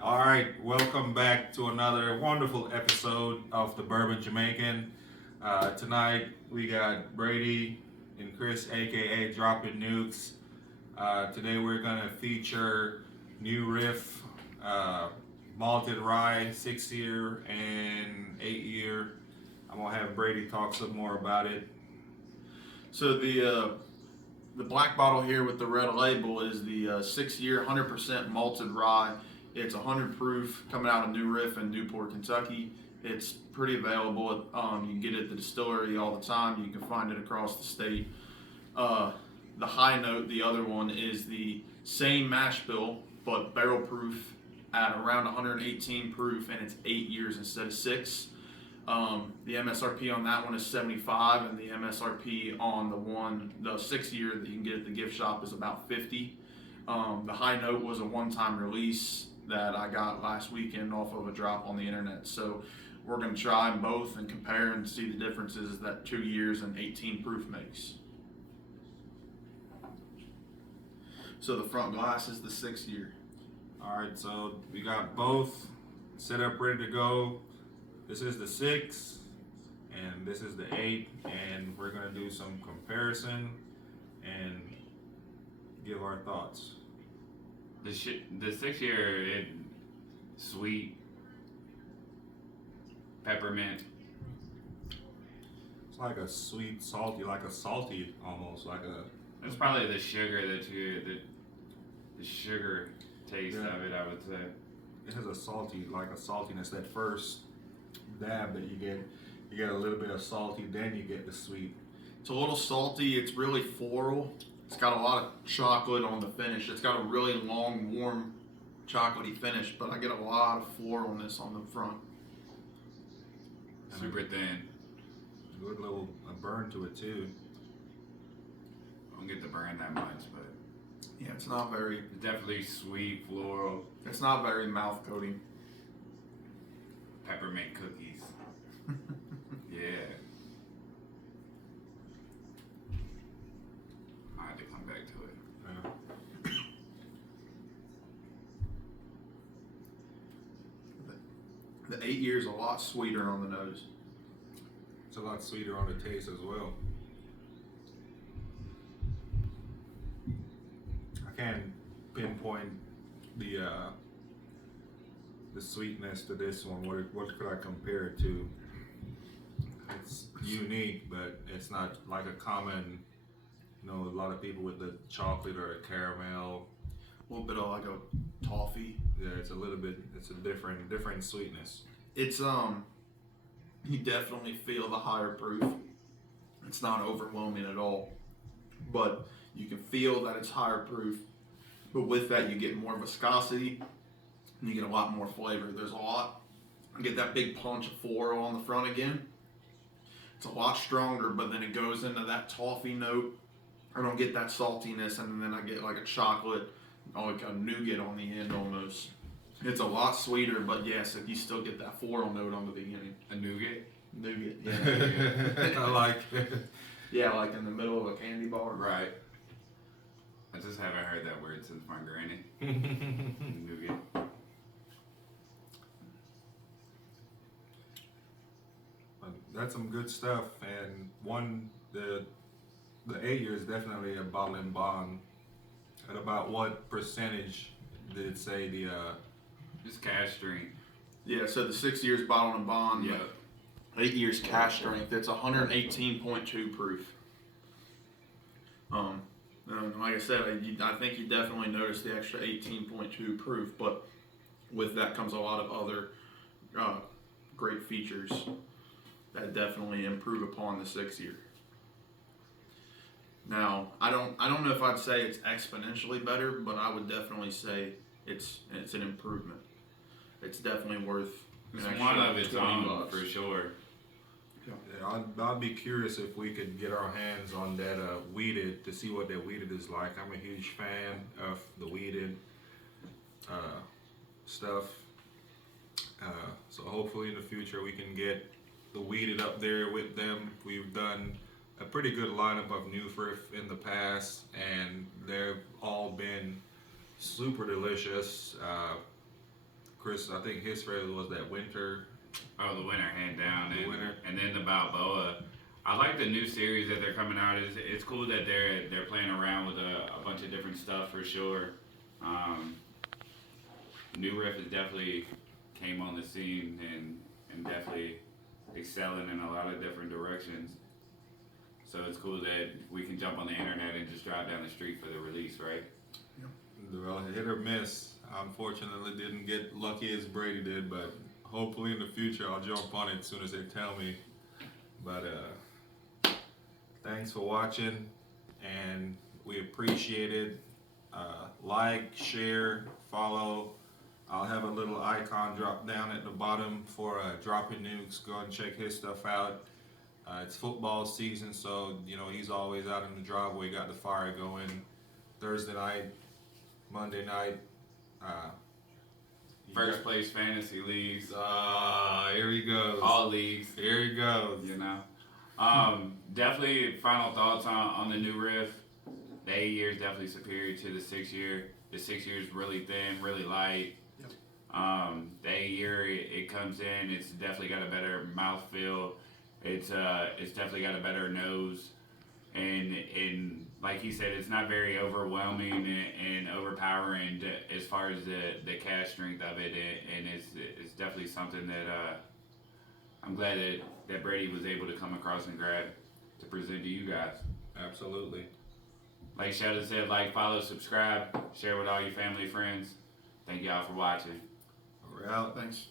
All right, welcome back to another wonderful episode of the Bourbon Jamaican. Tonight we got Brady and Chris, aka Dropping Nukes. Today we're gonna feature new Riff, malted rye, 6 year and 8 year. I'm gonna have Brady talk some more about it. So the black bottle here with the red label is the 6 year 100% malted rye. It's 100 proof, coming out of New Riff in Newport, Kentucky. It's pretty available. You can get it at the distillery all the time. You can find it across the state. The High Note, the other one, is the same mash bill but barrel proof at around 118 proof, and it's 8 years instead of 6. The MSRP on that one is 75, and the MSRP on the 6 year that you can get at the gift shop is about 50. The High Note was a one-time release that I got last weekend off of a drop on the internet. So we're going to try them both and compare and see the differences that 2 years and 18 proof makes. So the front glass is the 6 year. All right, so we got both set up, ready to go. This is the 6, and this is the 8, and we're gonna do some comparison and give our thoughts. The 6 year, sweet, peppermint. It's like a sweet, salty, like a salty almost, like a. It's probably the sugar the sugar taste Yeah. of it, I would say. It has a salty, like a saltiness. That first dab that you get a little bit of salty, then you get the sweet. It's a little salty. It's really floral. It's got a lot of chocolate on the finish. It's got a really long, warm, chocolatey finish, but I get a lot of floralness on the front. Super thin. Good little burn to it too. I don't get the burn that much, but Yeah, it's not very. it's definitely sweet, floral, It's not very mouth coating. peppermint cookies. Yeah. I had to come back to it. Yeah. The 8 years a lot sweeter on the nose. It's a lot sweeter on the taste as well. I can't pinpoint the sweetness to this one. What could I compare it to? It's unique, but it's not like a common. A lot of people with the chocolate or a caramel. A little bit of like a toffee. Yeah, it's a little bit. It's a different sweetness. It's you definitely feel the higher proof. It's not overwhelming at all, but you can feel that it's higher proof. But with that, you get more viscosity, and you get a lot more flavor. There's a lot. You get that big punch of floral on the front again. It's a lot stronger, but then it goes into that toffee note. I don't get that saltiness, and then I get like a chocolate, like a nougat on the end almost. It's a lot sweeter, but yes, you still get that floral note on the beginning. A nougat? Nougat, yeah. I like it. Yeah, like in the middle of a candy bar. Right. I just haven't heard that word since my granny. Nougat. That's some good stuff, and the 8 year is definitely a bottling bond. At about what percentage did it say the Just cash strength. Yeah, so the 6 years bottle and bond, Yeah. 8 years cash strength. It's 118.2 proof. And like I said, I think you definitely notice the extra 18.2 proof, but with that comes a lot of other great features that definitely improve upon the 6 year. Now, I don't know if I'd say it's exponentially better, but I would definitely say it's an improvement. It's definitely worth It's an one extra of its 20 own bucks. for sure. Yeah, I'd be curious if we could get our hands on that weeded to see what that weeded is like. I'm a huge fan of the weeded stuff. So hopefully in the future we can get the weeded up there with them. We've done a pretty good lineup of new Riff in the past, and they've all been super delicious. Chris, I think his favorite was that winter. Oh, the winner, hand down. The winner. And then the Balboa. I like the new series that they're coming out. It's cool that they're playing around with a bunch of different stuff for sure. New Riff has definitely came on the scene and definitely excelling in a lot of different directions. So it's cool that we can jump on the internet and just drive down the street for the release, right? Well, hit or miss. Unfortunately, didn't get lucky as Brady did, but hopefully in the future I'll jump on it as soon as they tell me. But thanks for watching, and we appreciate it. Like, share, follow. I'll have a little icon drop down at the bottom for Dropping Nukes. Go and check his stuff out. It's football season, so he's always out in the driveway, got the fire going. Thursday night, Monday night. First place fantasy leagues. Here he goes. All leagues. Here he goes. Definitely final thoughts on the new Riff. The 8 year is definitely superior to the 6 year. The 6 year is really thin, really light. Yep. The 8 year it comes in. It's definitely got a better mouthfeel. It's definitely got a better nose, and like he said, it's not very overwhelming and overpowering as far as the cash strength of it, and it's definitely something that I'm glad that Brady was able to come across and grab to present to you guys. Absolutely. Like Sheldon said, like, follow, subscribe, share with all your family, friends. Thank y'all for watching. We're out. Thanks.